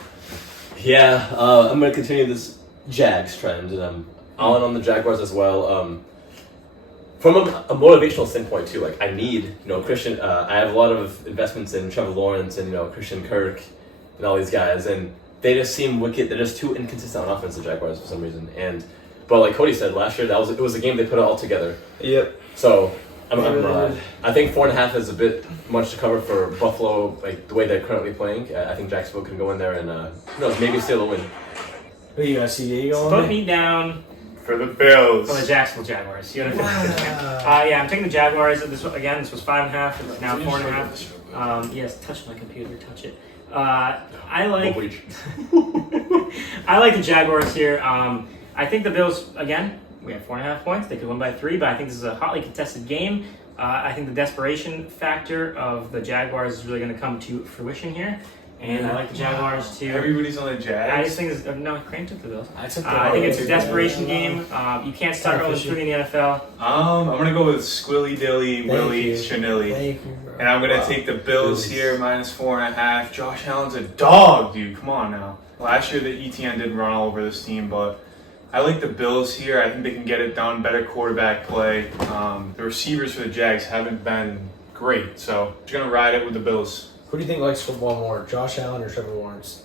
Yeah, I'm going to continue this Jags trend, and I'm all in on the Jaguars as well. From a motivational standpoint too, like I need, Christian. I have a lot of investments in Trevor Lawrence and Christian Kirk and all these guys, and they just seem wicked. They're just too inconsistent on offense, the Jaguars, for some reason. But like Cody said last year, it was a game they put it all together. Yep. So I think 4.5 is a bit much to cover for Buffalo, like the way they're currently playing. I think Jacksonville can go in there and who knows, maybe steal a win. Who you got? CBA going? Put me down For the Bills. for the Jacksonville Jaguars. You yeah, I'm taking the Jaguars. This was 5.5. It's now 4.5. Yes, touch my computer. Touch it. I like the Jaguars here. I think the Bills, again, we have 4.5 points. They could win by 3, but I think this is a hotly contested game. I think the desperation factor of the Jaguars is really going to come to fruition here. And I like the Jaguars too. Everybody's on the Jags. I just think no, Crane took the Bills. I took I think it's a desperation game. You can't start 0-3 in the NFL. I'm gonna go with Squilly Dilly Willy Chanilly. Thank you, bro. And I'm gonna take the Bills here, minus 4.5. Josh Allen's a dog, dude. Come on now. Last year the ETN did run all over this team, but I like the Bills here. I think they can get it done. Better quarterback play. The receivers for the Jags haven't been great, so just gonna ride it with the Bills. Who do you think likes football more, Josh Allen or Trevor Lawrence?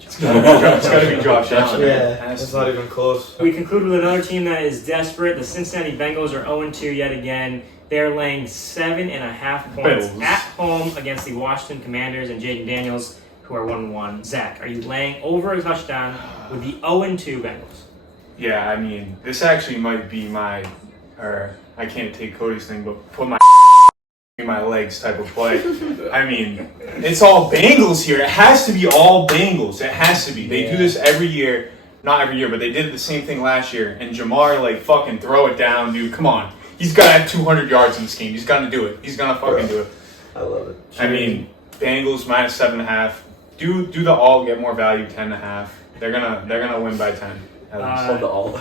It's gotta be Josh Allen. Yeah. It's not even close. We conclude with another team that is desperate. The Cincinnati Bengals are 0-2 yet again. They're laying 7.5 points Bills. at home against the Washington Commanders and Jaden Daniels, who are 1-1. Zach, are you laying over a touchdown with the 0-2 Bengals? Yeah, I mean, this actually might be I can't take Cody's thing, but put my in my legs type of play. I mean, it's all Bengals here. It has to be all Bengals. It has to be. They do this every year. Not every year, but they did the same thing last year. And Jamar, fucking throw it down, dude. Come on. He's got to have 200 yards in this game. He's gonna do it. He's gonna fucking do it. I love it. I mean, Bengals minus 7.5. Do the all, get more value, 10.5. They're gonna win by 10. Hold the all.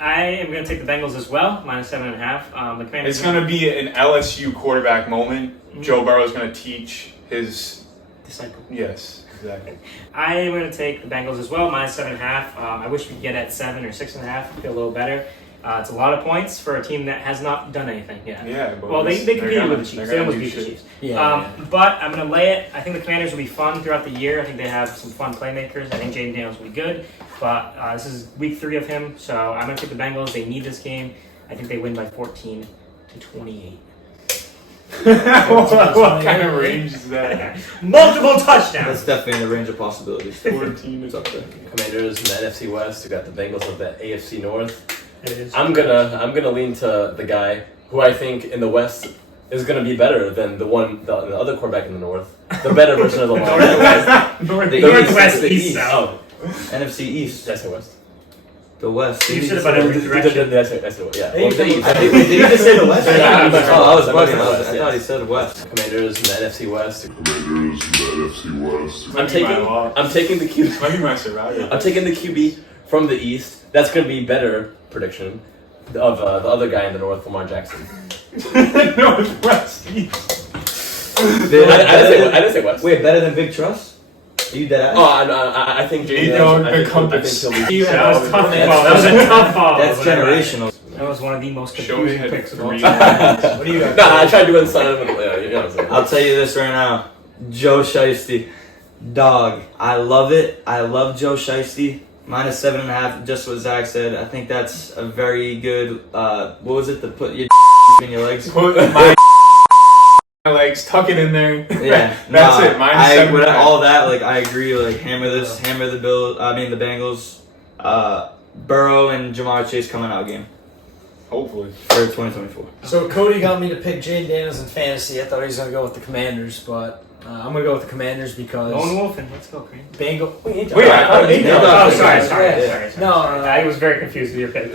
I am going to take the Bengals as well, minus 7.5. The Commanders. It's gonna be an LSU quarterback moment. Joe Burrow's gonna teach his disciple. Yes, exactly. I am going to take the Bengals as well, minus 7.5. I wish we could get at 7 or 6.5. Feel a little better. It's a lot of points for a team that has not done anything yet. Yeah, but well, they competed with the Chiefs. They almost beat the Chiefs. But I'm going to lay it. I think the Commanders will be fun throughout the year. I think they have some fun playmakers. I think Jaden Daniels will be good. But this is week 3 of him, so I'm going to take the Bengals. They need this game. I think they win by 14-28. What kind of range is that? Multiple touchdowns. That's definitely in the range of possibilities. 14 is up there. Commanders in the NFC West. We got the Bengals of the AFC North. It is. I'm gonna lean to the guy who I think in the West is going to be better than the other quarterback in the North. The better version of the line. Northwest, the East, East. South. NFC East. Did I say West? The West. You said about every direction. Did I say West? Yeah. Hey, The East. Did he just say the West? Yeah, I was I'm bugging. West, I thought he said West. Commanders in the NFC West. Might be my lock. I'm taking the QB. Might be my survivor. I'm taking the QB from the East. That's going to be better prediction of the other guy in the North, Lamar Jackson. Northwest East. I didn't say West. Wait, better than Big Trust? Are you dead ass? Oh, I think James. The compass. That was a tough ball. That was a tough ball. That's generational. That was one of the most Show me confusing picks of all 3 time. What do you got? Nah, I tried doing something. Yeah, you know what I'm saying. I'll tell you this right now. Joe Shiesty. Dog. I love it. I love Joe Shiesty. Minus 7.5, just what Zach said. I think that's a very good, what was it? To put your between your legs? Put my legs, tuck it in there. Yeah. That's it. Minus 7.5. All that, like, I agree. Like, hammer the Bengals. Burrow and Jamar Chase coming out game Hopefully. for 2024. So Cody got me to pick Jane Daniels in fantasy. I thought he was going to go with the Commanders, but I'm going to go with the Commanders because Lone Wolfen, let's go, Cream. Sorry. No. I was very confused with your pick.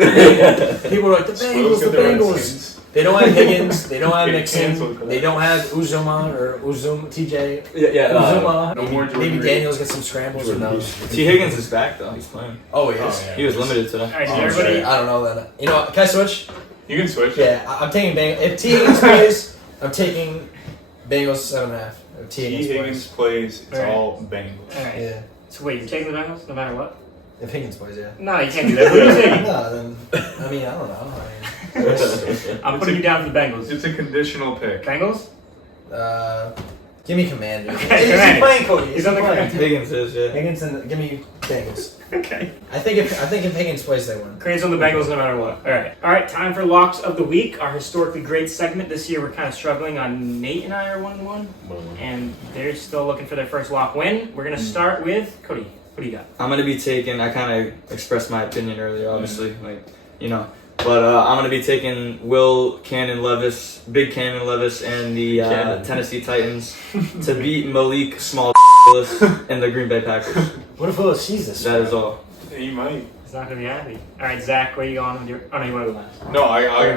People were like, the Bengals. They don't have Higgins. They don't have Get Nixon. canceled for that. They don't have Uzuma or TJ. Yeah. Uzuma. no more Jordan Maybe Reed. Daniels get some scrambles. Who knows? T. Higgins is back, though. He's playing. Oh, he is. yeah. He was limited today. Alright, Oh, did everybody... I don't know that. You know what? Can I switch? You can switch. Yeah, I'm taking Bengals. If T. Higgins plays, I'm taking Bengals 7.5. If T. T. Higgins Higgins plays. plays. It's Alright. all Bengals. Alright. Yeah. So wait, you're taking the Bengals no matter what? If Higgins plays, yeah. No, you can't do that. Who are you taking? No, then, I mean, I don't know. I'm putting you down for the Bengals. It's a conditional pick. Bengals? Give me Commanders. Okay, Is he Commanders. playing, Cody? He's on the playing? Higgins is, yeah. Higgins and give me Bengals. Okay. I think if Higgins plays, they win. Crane's on the Bengals no matter what. Alright, time for locks of the week. Our historically great segment. This year we're kind of struggling on Nate and I are 1-1. And they're still looking for their first lock win. We're going to start with Cody. What do you got? I'm going to be taking, I kind of expressed my opinion earlier, obviously. Like, you know. But I'm going to be taking Big Cannon Levis, and the Tennessee Titans to beat Malik Small and the Green Bay Packers. What if Willis sees this? That is all. He might. He's not going to be happy. Alright, Zach, where are you going with your... Oh, no, you want to go last. No,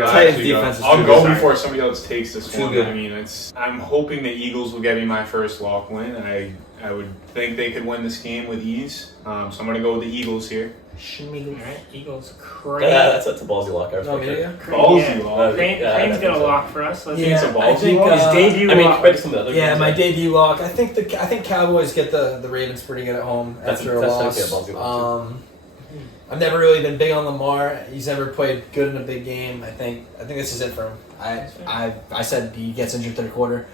Titans defense is I'll too go good. before somebody else takes this Too one. good. I mean, I'm hoping the Eagles will get me my first lock win. I would think they could win this game with ease. So I'm going to go with the Eagles here. Alright, Eagles. Crane. That's a ballsy lock. I No, respect it. yeah. Ballsy lock. Crane's Yeah, got a lock for us. Let's Yeah, it's a I ballsy think, lock? His debut I mean, lock. compared to some of the other Yeah, games, my debut lock. I think Cowboys get the Ravens pretty good at home after a that's loss. definitely a ballsy lock, I've never really been big on Lamar. He's never played good in a big game. I think this is it for him. I said he gets injured third quarter.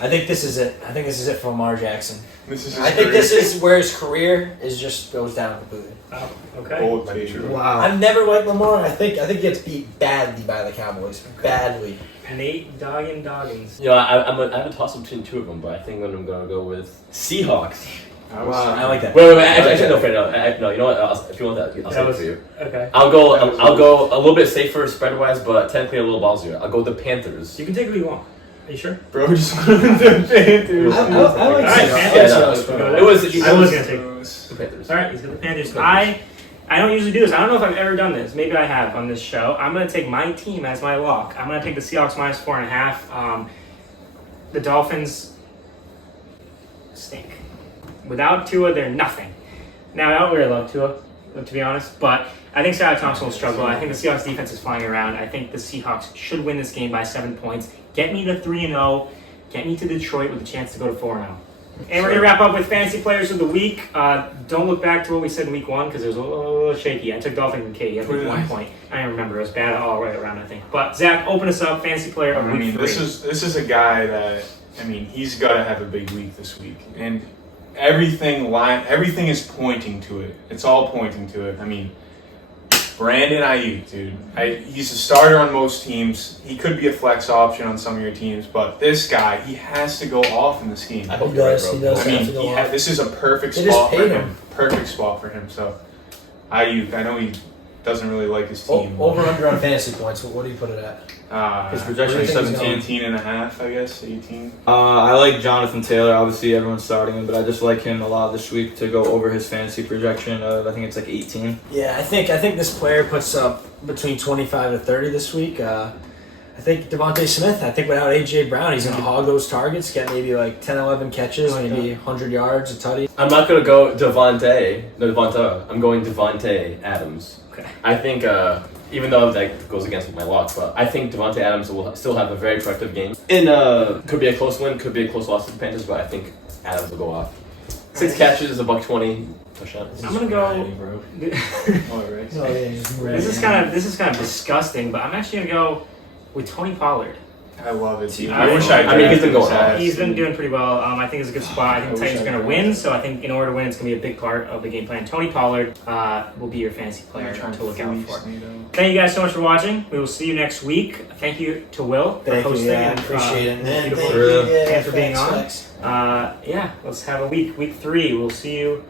I think this is it. I think this is it for Lamar Jackson. This is I think this is where his career just goes down completely. Oh, okay. bold take. Wow. I've never liked Lamar. I think he gets beat badly by the Cowboys. Badly. Nate Doggins. You know, I have a toss up between two of them, but I think I'm going to go with Seahawks. Wow. I like that. Wait, actually, no, no, you know what? If you want that, I'll say it for you. Okay. I'll go a little bit safer spread wise, but technically a little ballsier. I'll go with the Panthers. You can take who you want. Are you sure? Bro, just wanted the Panthers. I like Alright, Seahawks. Panthers. It was I was going to take the Panthers. Alright, he's got the Panthers. I don't usually do this. I don't know if I've ever done this. Maybe I have on this show. I'm going to take my team as my lock. I'm going to take the Seahawks minus 4.5. The Dolphins stink. Without Tua, they're nothing. Now, I don't really love Tua, to be honest, but I think Skylar Thompson will struggle. I think the Seahawks defense is flying around. I think the Seahawks should win this game by 7 points. Get me to 3-0. Get me to Detroit with a chance to go to 4-0. And we're going to wrap up with fantasy players of the week. Don't look back to what we said in week 1 because it was a little shaky. I took Dolphin and Katie at 1 point. I don't remember. It was bad all right around, I think. But Zach, open us up. Fantasy player of week 3. This is a guy that, he's got to have a big week this week. And everything is pointing to it. It's all pointing to it. Brandon Ayuk, dude. He's a starter on most teams. He could be a flex option on some of your teams, but this guy, he has to go off in this game. I hope He you're right, does. bro. He does I mean, have to go off. this is a perfect They just spot for paid him. him. Perfect spot for him. So, Ayuk, I know he doesn't really like his team. Over under on fantasy points. What do you put it at? His projection is Where do you think he's 17. 18 and a half, I guess. 18. I like Jonathan Taylor. Obviously, everyone's starting him, but I just like him a lot this week to go over his fantasy projection of, I think it's like 18. Yeah, I think this player puts up between 25 to 30 this week. I think Devontae Smith, without A.J. Brown, he's going to hog those targets, get maybe like 10, 11 catches, maybe 100 yards, a tutty. I'm not going to go Devonta. I'm going Devontae Adams. Okay. I think, even though that goes against my lock, but I think Devontae Adams will still have a very productive game. Could be a close win, could be a close loss to the Panthers, but I think Adams will go off. 6 catches, $120 touchdown. I'm gonna go. Oh, right. This is kind of disgusting, but I'm actually gonna go with Tony Pollard. I love it. Dude. I wish I. I mean, he's been going drafted off. He's been dude. doing pretty well. I think it's a good spot. I think the Titans are going to win, so I think in order to win, it's going to be a big part of the game plan. Tony Pollard will be your fantasy player to look out for. Thank you guys so much for watching. We will see you next week. Thank you to Will for hosting. And, Appreciate it, man. beautiful. Thank you. Thanks for being on. Thanks. Yeah, let's have a week. Week 3. We'll see you.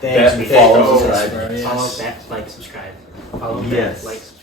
Thanks. Follow, Thanks, subscribe. bro, yes. Follow that, like, subscribe. Follow Yes. that, like, subscribe.